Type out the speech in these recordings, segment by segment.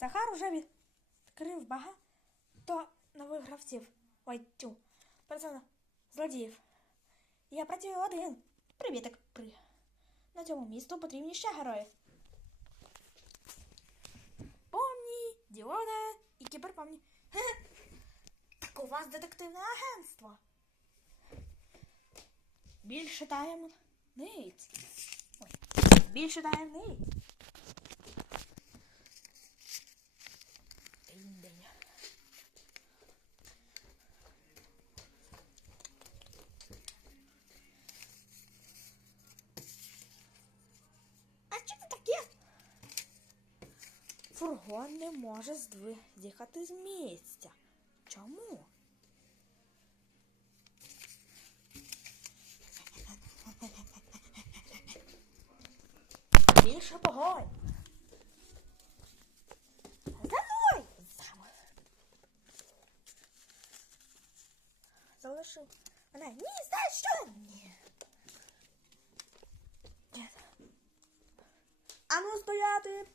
Захар уже відкрив багато нових гравців. Ой, тю. Персона злодіїв. Я працюю один. Привітик. При. На цьому місту потрібні ще герої. Помні, Діона і кіберпомні. Так у вас детективне агентство. Більше таємниць. Ой, більше таємниць. День-день. А що це таке? Фургон не може здви- з'їхати з місця. Чому? Більше погонь. Сам. Залишив мене. Ні, знаєш що? Ні. А ну стояти!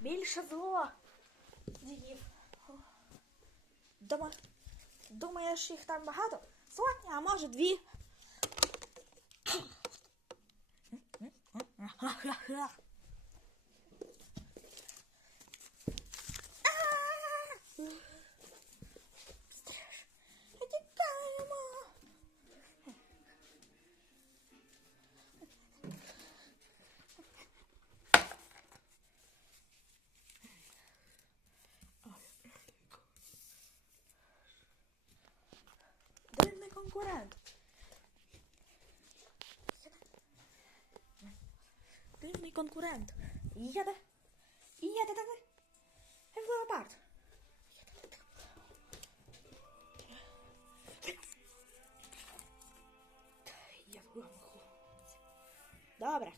Більше зло. Діїв. Дома. Думаєш, їх там багато? Сотня, а може дві. конкурент. Дивний конкурент. Їде. Їде. Як леопард. Я вам хлопці. Добре.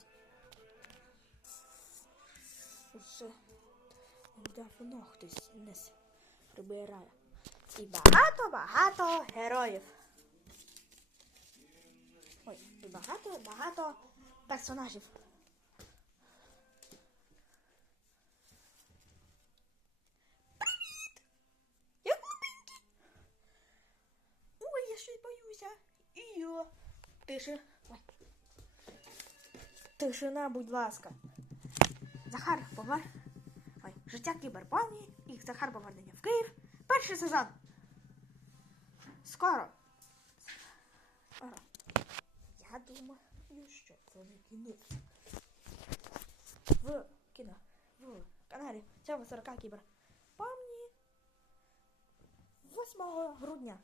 Уже давно хтось не прибирає. І багато-багато героїв. Ой, і багато-багато персонажів. Привіт! Я глупенький. Ой, я щось боюся. І я. Тише. Ой. Тишина, будь ласка. Захар, повер. Ой, життя кіберпомні і Захар повернення в Київ. Перший сезон. Скоро. Скоро. Думаю, що це не кінець. В кіно. В каналі цього 40 кібер. Помні 8 грудня.